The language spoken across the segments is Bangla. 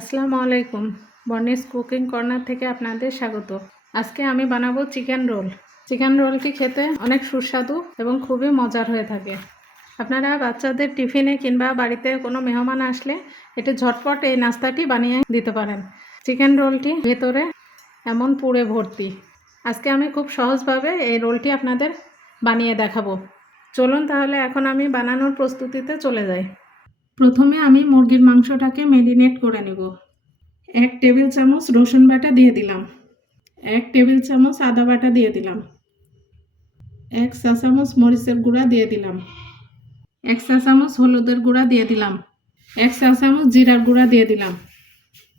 আসসালামু আলাইকুম। বর্নিস কুকিং কর্নার থেকে আপনাদের স্বাগত। আজকে আমি বানাবো চিকেন রোল। চিকেন রোলটি খেতে অনেক সুস্বাদু এবং খুবই মজার হয়ে থাকে। আপনারা বাচ্চাদের টিফিনে কিংবা বাড়িতে কোনো মেহমান আসলে এটি ঝটপট এই নাস্তাটি বানিয়ে দিতে পারেন। চিকেন রোলটি ভেতরে এমন পুড়ে ভর্তি। আজকে আমি খুব সহজভাবে এই রোলটি আপনাদের বানিয়ে দেখাবো। চলুন তাহলে এখন আমি বানানোর প্রস্তুতিতে চলে যাই। প্রথমে আমি মুরগির মাংসটাকে মেরিনেট করে নেব। এক টেবিল চামচ রসুন বাটা দিয়ে দিলাম। এক টেবিল চামচ আদা বাটা দিয়ে দিলাম। এক চা চামচ মরিচের গুঁড়া দিয়ে দিলাম। এক চা চামচ হলুদের গুঁড়া দিয়ে দিলাম। এক চা চামচ জিরার গুঁড়া দিয়ে দিলাম।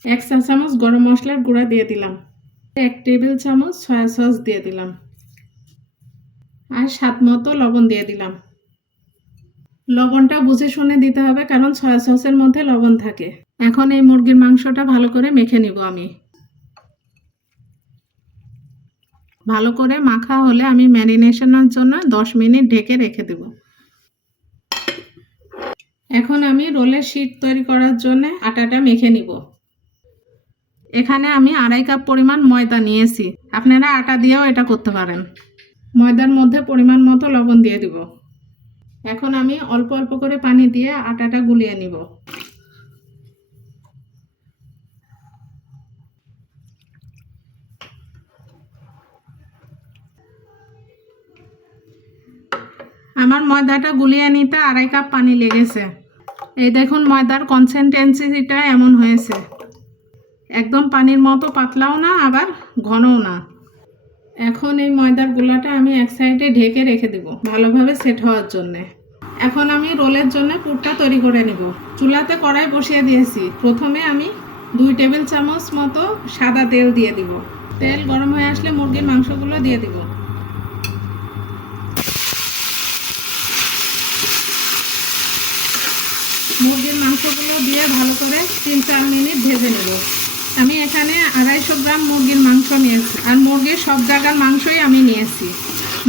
এক চা চামচ গরম মশলার গুঁড়া দিয়ে দিলাম। এক টেবিল চামচ সয়া সস দিয়ে দিলাম। আর স্বাদ মতো লবণ দিয়ে দিলাম। লবণটা বুঝে শুনে দিতে হবে, কারণ সয়া সসের মধ্যে লবণ থাকে। এখন এই মুরগির মাংসটা ভালো করে মেখে নিব আমি। ভালো করে মাখা হলে আমি ম্যারিনেশনের জন্য দশ মিনিট ঢেকে রেখে দেব। এখন আমি রোলের শিট তৈরি করার জন্য আটাটা মেখে নিব। এখানে আমি আড়াই কাপ পরিমাণ ময়দা নিয়েছি। আপনারা আটা দিয়েও এটা করতে পারেন। ময়দার মধ্যে পরিমাণ মতো লবণ দিয়ে দিব। এখন আমি অল্প অল্প করে পানি দিয়ে আটাটা গুলিয়ে নিব। আমার ময়দাটা গুলিয়ে নিতে আড়াই কাপ পানি লেগেছে। এই দেখুন ময়দার কনসেন্টেন্সিটা এমন হয়েছে। একদম পানির মতো পাতলাও না, আবার ঘনও না। এখন এই ময়দার গুলাটা আমি এক সাইডে ঢেকে রেখে দেব ভালোভাবে সেট হওয়ার জন্যে। এখন আমি রোলের জন্য পুরটা তৈরি করে নিব। চুলাতে কড়াই বসিয়ে দিয়েছি। প্রথমে আমি দুই টেবিল চামচ মতো সাদা তেল দিয়ে দিব। তেল গরম হয়ে আসলে মুরগির মাংসগুলো দিয়ে দিব। মুরগির মাংসগুলো দিয়ে ভালো করে তিন চার মিনিট ভেজে নেব। আমি এখানে আড়াইশো গ্রাম মুরগির মাংস নিয়েছি। আর মুরগির সব জায়গার মাংসই আমি নিয়েছি।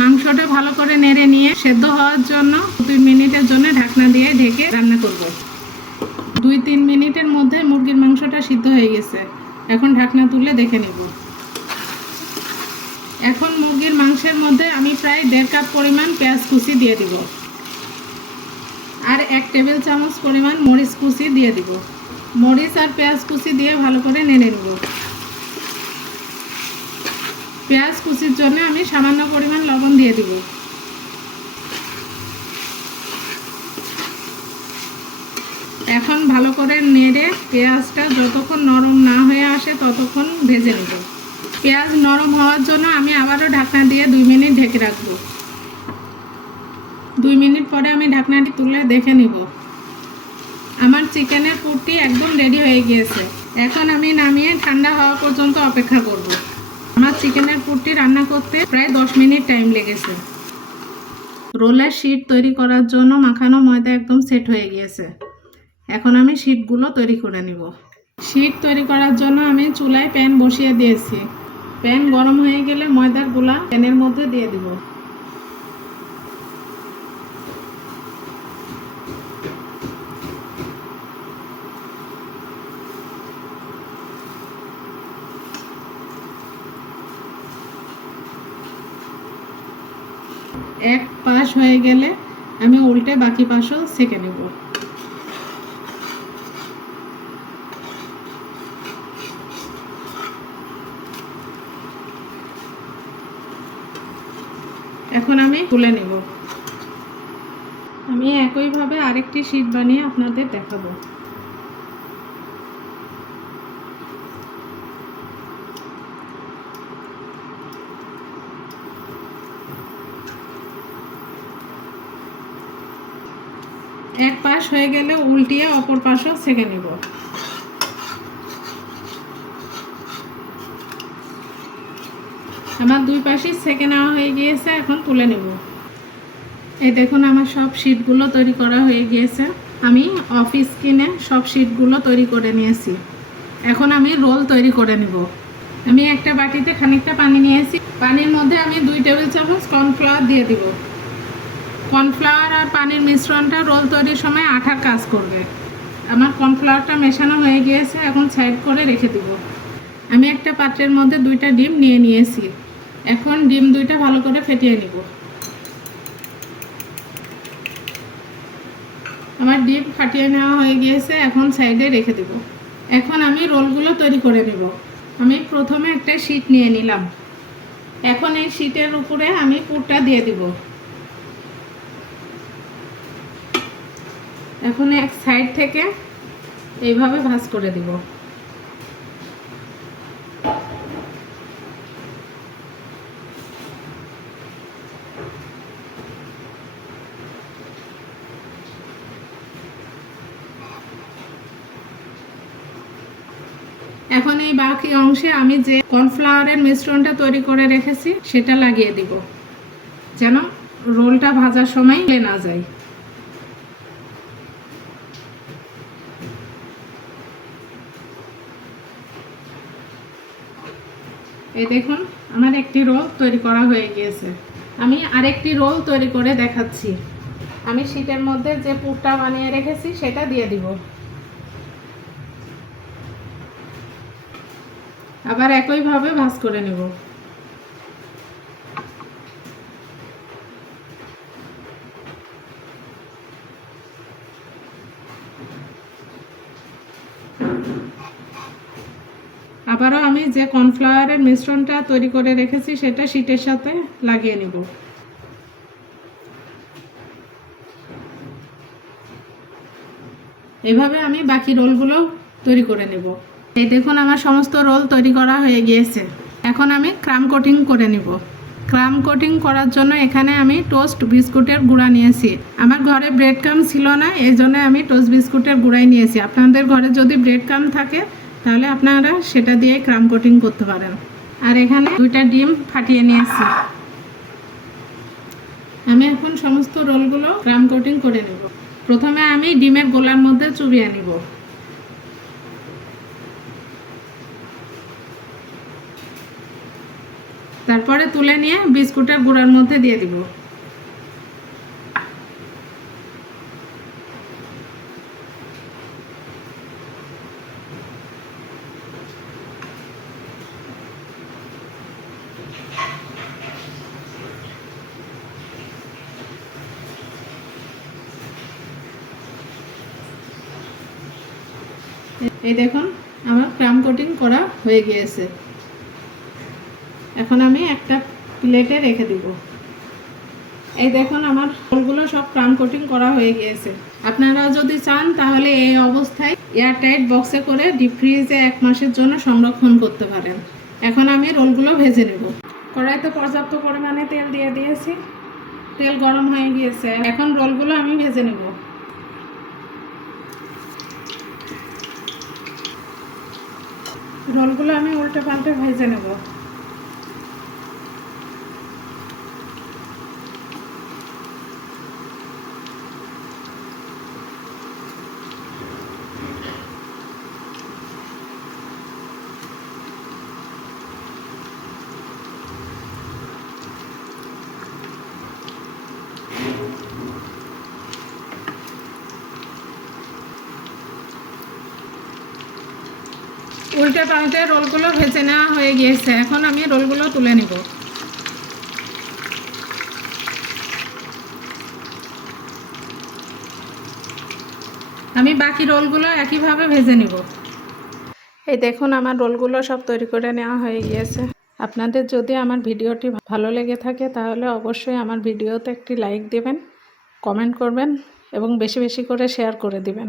মাংসটা ভালো করে নেড়ে নিয়ে সেদ্ধ হওয়ার জন্য দুই মিনিটের জন্য ঢাকনা দিয়ে ঢেকে রান্না করব। দুই তিন মিনিটের মধ্যে মুরগির মাংসটা সিদ্ধ হয়ে গেছে। এখন ঢাকনা তুলে দেখে নেব। এখন মুরগির মাংসের মধ্যে আমি প্রায় দেড় কাপ পরিমাণ পেঁয়াজ কুচি দিয়ে দিব। আর এক টেবিল চামচ পরিমাণ মরিচ কুচি দিয়ে দিব। মরিচ আর পেঁয়াজ কুচি দিয়ে ভালো করে নেড়ে নেব। পেঁয়াজ কুচির জন্য আমি সামান্য পরিমাণ লবণ দিয়ে দিব। এখন ভালো করে নেড়ে পেঁয়াজটা যতক্ষণ নরম না হয়ে আসে ততক্ষণ ভেজে নেব। পেঁয়াজ নরম হওয়ার জন্য আমি আবারও ঢাকনা দিয়ে দুই মিনিট ঢেকে রাখব। দুই মিনিট পরে আমি ঢাকনাটি তুলে দেখে নিব। চিকেনের পুরটি একদম রেডি হয়ে গিয়েছে। এখন আমি নামিয়ে ঠান্ডা হওয়া পর্যন্ত অপেক্ষা করব। আমার চিকেনের পুরটি রান্না করতে প্রায় দশ মিনিট টাইম লেগেছে। রোলের শিট তৈরি করার জন্য মাখানো ময়দা একদম সেট হয়ে গিয়েছে। এখন আমি শিটগুলো তৈরি করে নিব। শিট তৈরি করার জন্য আমি চুলায় প্যান বসিয়ে দিয়েছি। প্যান গরম হয়ে গেলে ময়দারগুলা প্যানের মধ্যে দিয়ে দিব এক পাশ হয়ে গেলে আমি উল্টে বাকি পাশও সেঁকে নেব। এখন আমি তুলে নেব। আমি একইভাবে আরেকটি শীট বানিয়ে আপনাদের দেখাবো। এক পাশ হয়ে গেলে উল্টিয়ে অপর পাশও সেঁকে নিব। আমার দুই পাশই সেঁকে নেওয়া হয়ে গিয়েছে, এখন তুলে নেব। এই দেখুন আমার সব শিটগুলো তৈরি করা হয়ে গিয়েছে। আমি অফিস কিনে সব শিটগুলো তৈরি করে নিয়েছি। এখন আমি রোল তৈরি করে নেব। আমি একটা বাটিতে খানিকটা পানি নিয়েছি। পানির মধ্যে আমি দুই টেবিল চামচ কর্নফ্লাওয়ার দিয়ে দিব। কর্নফ্লাওয়ার আর পানির মিশ্রণটা রোল তৈরির সময় আঠার কাজ করবে। আমার কর্নফ্লাওয়ারটা মেশানো হয়ে গিয়েছে, এখন সাইড করে রেখে দিব। আমি একটা পাত্রের মধ্যে দুইটা ডিম নিয়ে নিয়েছি। এখন ডিম দুইটা ভালো করে ফেটিয়ে নিব। আমার ডিম ফাটিয়ে নেওয়া হয়ে গিয়েছে, এখন সাইডে রেখে দেব। এখন আমি রোলগুলো তৈরি করে নেব। আমি প্রথমে একটা শীট নিয়ে নিলাম। এখন এই শীটের উপরে আমি পুরটা দিয়ে দিব। এখন এক সাইড থেকে এইভাবে ভাঁজ করে দিব। এখন এই বাকি অংশে আমি যে কর্নফ্লাওয়ারের মিশ্রণটা তৈরি করে রেখেছি, সেটা লাগিয়ে দিব। যেন রোলটা ভাজার সময় না যায়। এই দেখুন, আমার একটি রোল তৈরি করা হয়ে গিয়েছে। আমি আরেকটি রোল তৈরি করে দেখাচ্ছি। আমি শীতের মধ্যে যে পুরটা বানিয়ে রেখেছি, সেটা দিয়ে দিব। আবার একইভাবে ভাজ করে নেব। আবারও আমি যে কর্নফ্লাওয়ারের মিশ্রণটা তৈরি করে রেখেছি, সেটা শীটের সাথে লাগিয়ে নেব। এভাবে আমি বাকি রোলগুলো তৈরি করে নেব। এই দেখুন, আমার সমস্ত রোল তৈরি করা হয়ে গিয়েছে। এখন আমি ক্রাম কোটিং করে নেব। ক্রাম কোটিং করার জন্য এখানে আমি টোস্ট বিস্কুটের গুঁড়া নিয়েছি। আমার ঘরে ব্রেড কাম ছিল না, এই জন্য আমি টোস্ট বিস্কুটের গুঁড়াই নিয়েছি। আপনাদের ঘরে যদি ব্রেড কাম থাকে তাহলে আপনারা সেটা দিয়ে ক্রাম কোটিং করতে পারেন। আর এখানে দুইটা ডিম ফাটিয়ে নিয়েছি। আমি এখন সমস্ত রোলগুলো ক্রাম কোটিং করে নেব। প্রথমে আমি ডিমের গোলার মধ্যে চুবিয়ে নিব। তারপরে তুলে নিয়ে বিস্কুটের গুঁড়ার মধ্যে দিয়ে দিব। এই দেখুন, আমার ক্রাম কোটিং করা হয়ে গিয়েছে। এখন আমি একটা প্লেটে রেখে দিব। এই দেখুন, আমার ফুলগুলো সব ক্রাম কোটিং করা হয়ে গিয়েছে। আপনারা যদি চান, তাহলে এই অবস্থায় এয়ারটাইট বক্সে করে ডিপ ফ্রিজে এক মাসের জন্য সংরক্ষণ করতে পারেন। এখন আমি রোলগুলো ভেজে নেব। কড়াইতে পর্যাপ্ত পরিমাণে তেল দিয়ে দিয়েছি। তেল গরম হয়ে গিয়েছে। এখন রোলগুলো আমি ভেজে নেব। রোলগুলো আমি উল্টে পাল্টে ভেজে নেব। উল্টে পাল্টে রোলগুলো ভেজে নেওয়া হয়ে গিয়েছে। এখন আমি রোলগুলো তুলে নিব। আমি বাকি রোলগুলো একইভাবে ভেজে নিব। এই দেখুন, আমার রোলগুলো সব তৈরি করে নেওয়া হয়ে গিয়েছে। আপনাদের যদি আমার ভিডিওটি ভালো লেগে থাকে, তাহলে অবশ্যই আমার ভিডিওতে একটি লাইক দেবেন, কমেন্ট করবেন এবং বেশি বেশি করে শেয়ার করে দিবেন।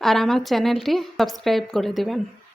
আর আমার চ্যানেলটি সাবস্ক্রাইব করে দিবেন।